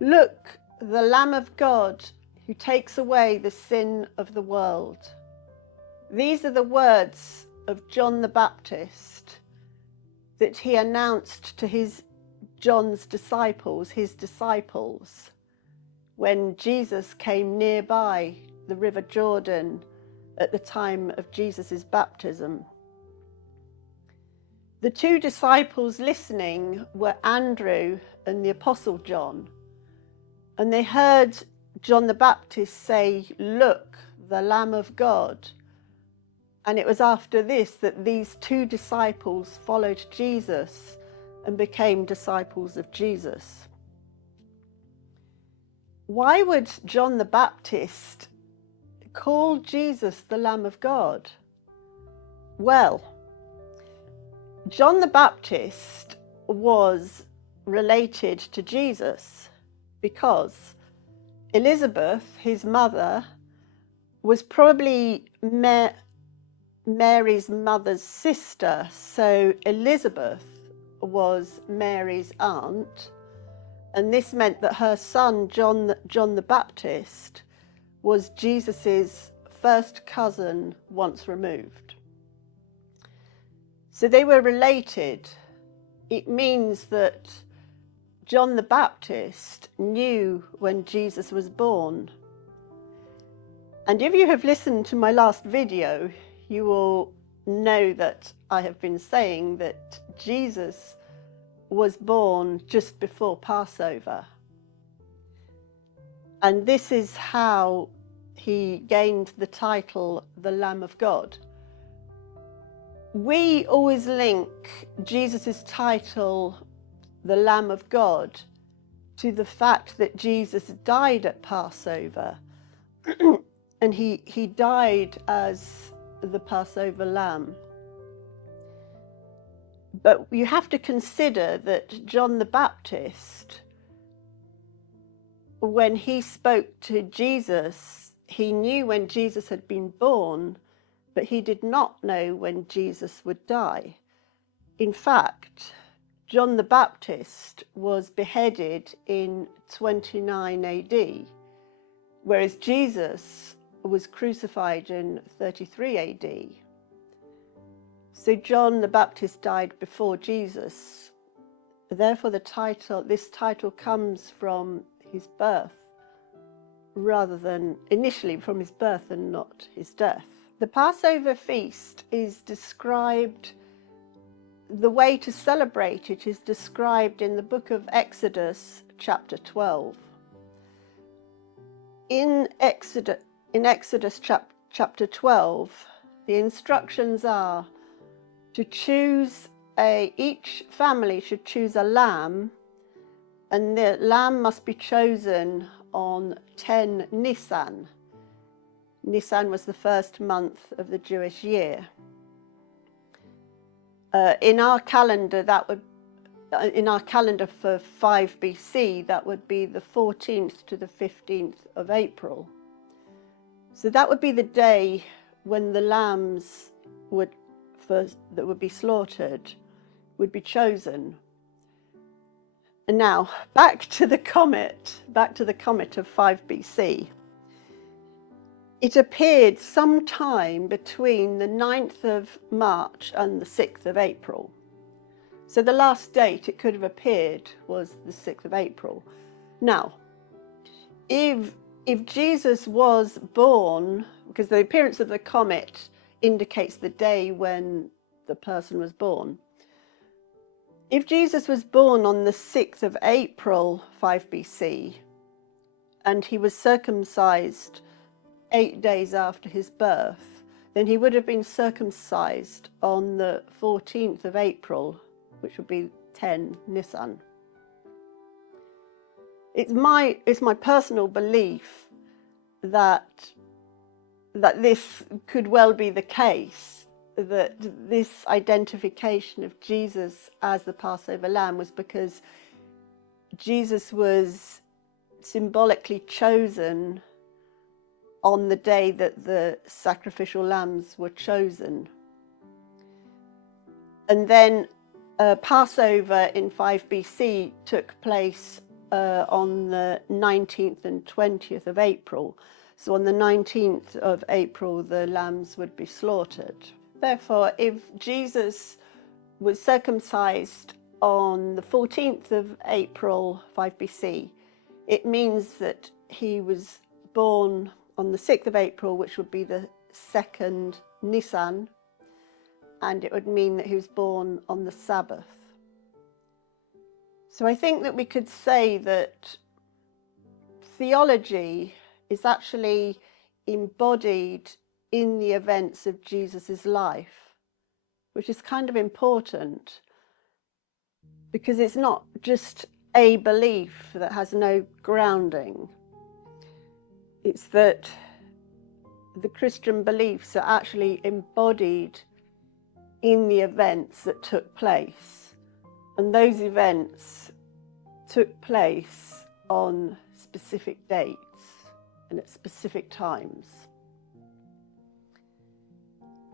Look, the Lamb of God who takes away the sin of the world. These are the words of John the Baptist that he announced to his disciples, when Jesus came nearby the River Jordan at the time of Jesus' baptism. The two disciples listening were Andrew and the Apostle John, and they heard John the Baptist say, "Look, the Lamb of God." And it was after this that these two disciples followed Jesus and became disciples of Jesus. Why would John the Baptist call Jesus the Lamb of God? Well, John the Baptist was related to Jesus because Elizabeth, his mother, was probably Mary's mother's sister. So Elizabeth was Mary's aunt, and this meant that her son John the Baptist was Jesus's first cousin once removed. So they were related. It means that John the Baptist knew when Jesus was born. And if you have listened to my last video, you will know that I have been saying that Jesus was born just before Passover. And this is how he gained the title, the Lamb of God. We always link Jesus' title, the Lamb of God, to the fact that Jesus died at Passover. And he died as the Passover lamb. But you have to consider that John the Baptist, when he spoke to Jesus, he knew when Jesus had been born, but he did not know when Jesus would die. In fact, John the Baptist was beheaded in 29 AD, whereas Jesus was crucified in 33 AD. So John the Baptist died before Jesus. Therefore, this title comes from his birth, rather than initially from his birth and not his death. The Passover feast is described, the way to celebrate it is described in the book of Exodus, chapter 12. In Exodus chapter 12, the instructions are to choose each family should choose a lamb, and the lamb must be chosen on 10 Nisan. Nisan was the first month of the Jewish year. In our calendar, for 5 BC, that would be the 14th to the 15th of April. So that would be the day when the lambs that would be slaughtered would be chosen. And now back to the comet of 5 BC. It appeared sometime between the 9th of March and the 6th of April. So the last date it could have appeared was the 6th of April. Now, if Jesus was born, because the appearance of the comet indicates the day when the person was born. If Jesus was born on the 6th of April, 5 BC, and he was circumcised 8 days after his birth, then he would have been circumcised on the 14th of April, which would be 10 Nisan. It's my personal belief that this could well be the case, that this identification of Jesus as the Passover lamb was because Jesus was symbolically chosen on the day that the sacrificial lambs were chosen. And then Passover in 5 BC took place on the 19th and 20th of April. So on the 19th of April, the lambs would be slaughtered. Therefore, if Jesus was circumcised on the 14th of April, 5 BC, it means that he was born on the 6th of April, which would be the 2nd Nisan, and it would mean that he was born on the Sabbath. So I think that we could say that theology is actually embodied in the events of Jesus' life, which is kind of important because it's not just a belief that has no grounding. It's that the Christian beliefs are actually embodied in the events that took place. And those events took place on specific dates and at specific times.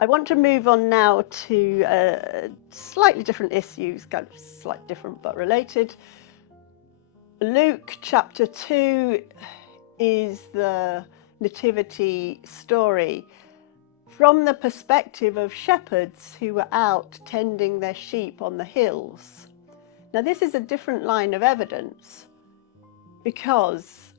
I want to move on now to slightly different issues, kind of slightly different but related. Luke chapter 2 is the nativity story from the perspective of shepherds who were out tending their sheep on the hills. Now, this is a different line of evidence because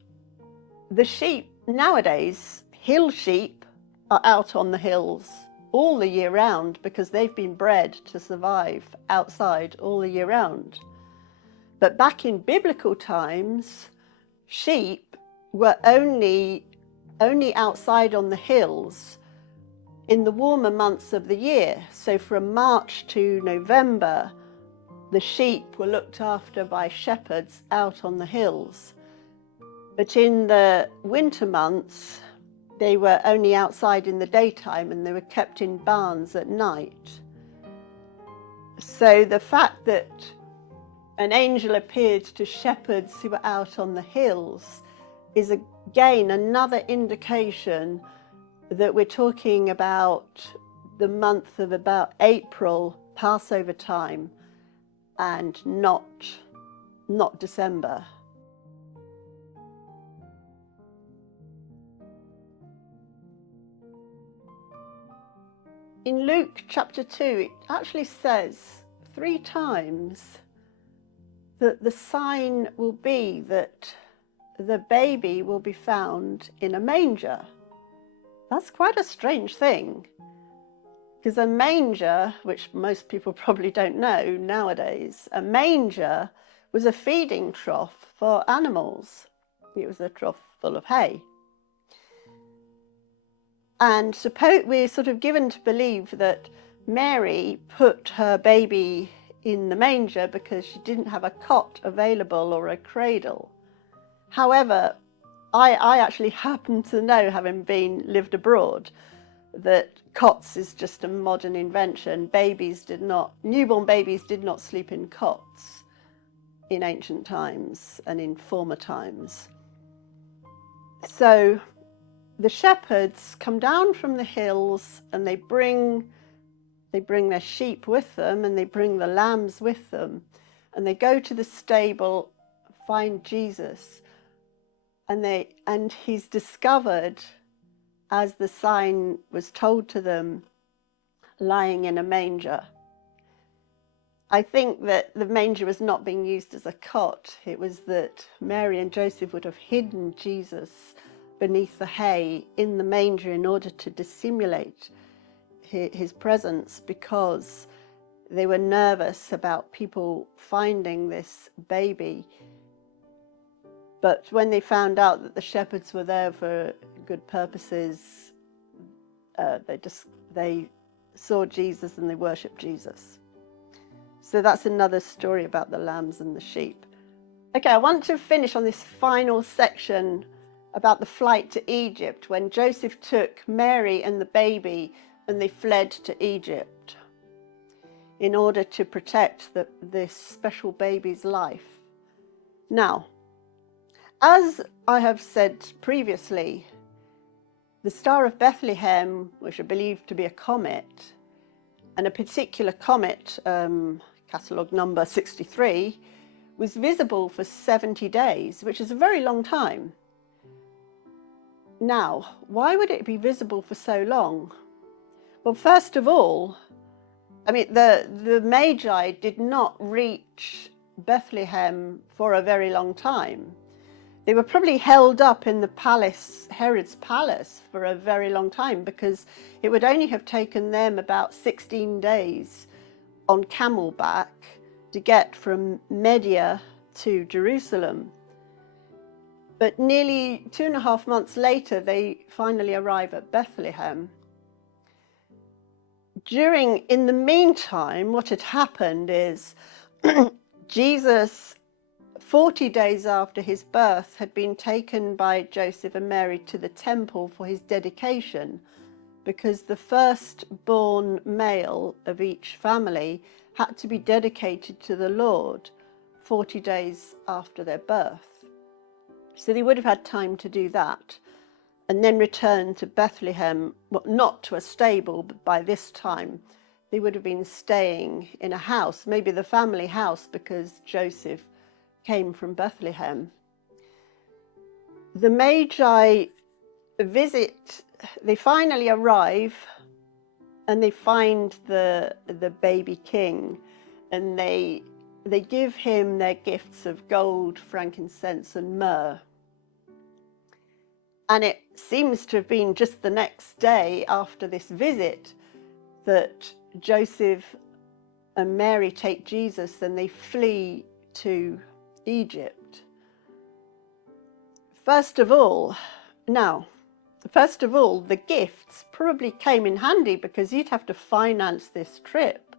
the sheep nowadays, hill sheep, are out on the hills all the year round because they've been bred to survive outside all the year round. But back in biblical times, sheep were only outside on the hills in the warmer months of the year. So from March to November, the sheep were looked after by shepherds out on the hills. But in the winter months, they were only outside in the daytime and they were kept in barns at night. So the fact that an angel appeared to shepherds who were out on the hills is again another indication that we're talking about the month of about April, Passover time, and not December. In Luke chapter 2, it actually says 3 times that the sign will be that the baby will be found in a manger. That's quite a strange thing, because a manger, which most people probably don't know nowadays, a manger was a feeding trough for animals. It was a trough full of hay. And we're sort of given to believe that Mary put her baby in the manger because she didn't have a cot available or a cradle. However, I actually happen to know, having lived abroad, that cots is just a modern invention. Newborn babies did not sleep in cots in ancient times and in former times. So the shepherds come down from the hills and they bring their sheep with them and they bring the lambs with them, and they go to the stable, find Jesus, and he's discovered, as the sign was told to them, lying in a manger. I think that the manger was not being used as a cot. It was that Mary and Joseph would have hidden Jesus beneath the hay in the manger in order to dissimulate his presence, because they were nervous about people finding this baby. But when they found out that the shepherds were there for good purposes, they saw Jesus and they worshipped Jesus. So that's another story about the lambs and the sheep. Okay, I want to finish on this final section about the flight to Egypt, when Joseph took Mary and the baby and they fled to Egypt in order to protect this special baby's life. Now, as I have said previously, the Star of Bethlehem, which are believed to be a comet, and a particular comet, catalogue number 63, was visible for 70 days, which is a very long time. Now, why would it be visible for so long? Well, first of all, I mean, the Magi did not reach Bethlehem for a very long time. They were probably held up in the palace, Herod's palace, for a very long time, because it would only have taken them about 16 days on camelback to get from Media to Jerusalem. But nearly 2.5 months later, they finally arrive at Bethlehem. In the meantime, what had happened is Jesus, 40 days after his birth, had been taken by Joseph and Mary to the temple for his dedication, because the firstborn male of each family had to be dedicated to the Lord 40 days after their birth. So they would have had time to do that, and then return to Bethlehem, well, not to a stable, but by this time they would have been staying in a house, maybe the family house, because Joseph came from Bethlehem. The Magi visit, they finally arrive, and they find the baby king, and they give him their gifts of gold, frankincense, and myrrh. And it seems to have been just the next day after this visit that Joseph and Mary take Jesus and they flee to Egypt. First of all, the gifts probably came in handy, because you'd have to finance this trip,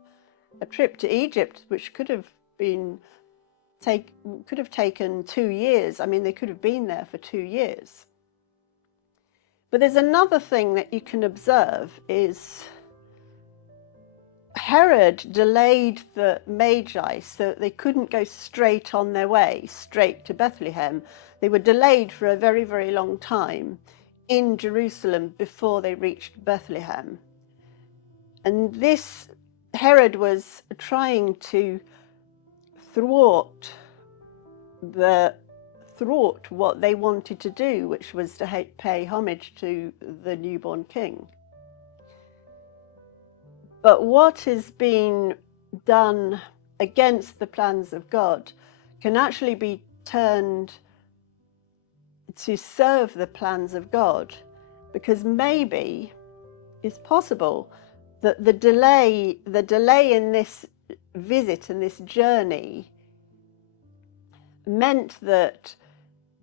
a trip to Egypt, which could have taken 2 years. I mean, they could have been there for 2 years. But there's another thing that you can observe is Herod delayed the Magi so that they couldn't go straight on their way, straight to Bethlehem. They were delayed for a very, very long time in Jerusalem before they reached Bethlehem. And this Herod was trying to thwart what they wanted to do, which was to pay homage to the newborn king. But what has been done against the plans of God can actually be turned to serve the plans of God, because maybe it's possible that the delay in this visit and this journey meant that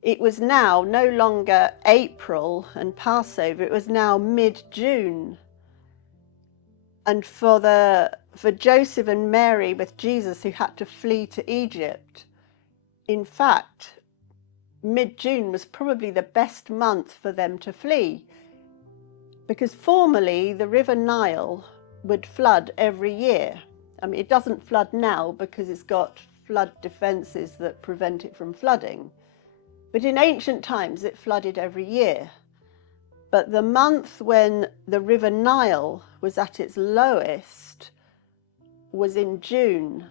it was now no longer April and Passover, it was now mid-June. And for Joseph and Mary with Jesus, who had to flee to Egypt, in fact, mid-June was probably the best month for them to flee, because formerly the River Nile would flood every year. I mean, it doesn't flood now because it's got flood defences that prevent it from flooding. But in ancient times, it flooded every year. But the month when the River Nile was at its lowest was in June.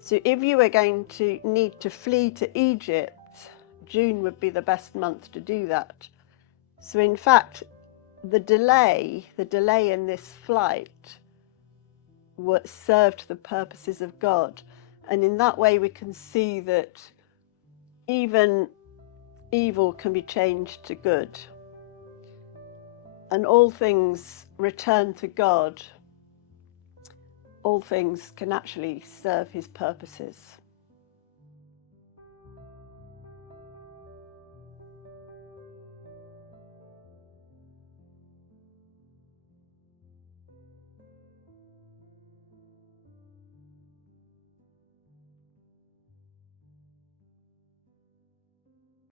So if you were going to need to flee to Egypt, June would be the best month to do that. So in fact, the delay in this flight served the purposes of God. And in that way, we can see that even evil can be changed to good. And all things return to God. All things can actually serve his purposes.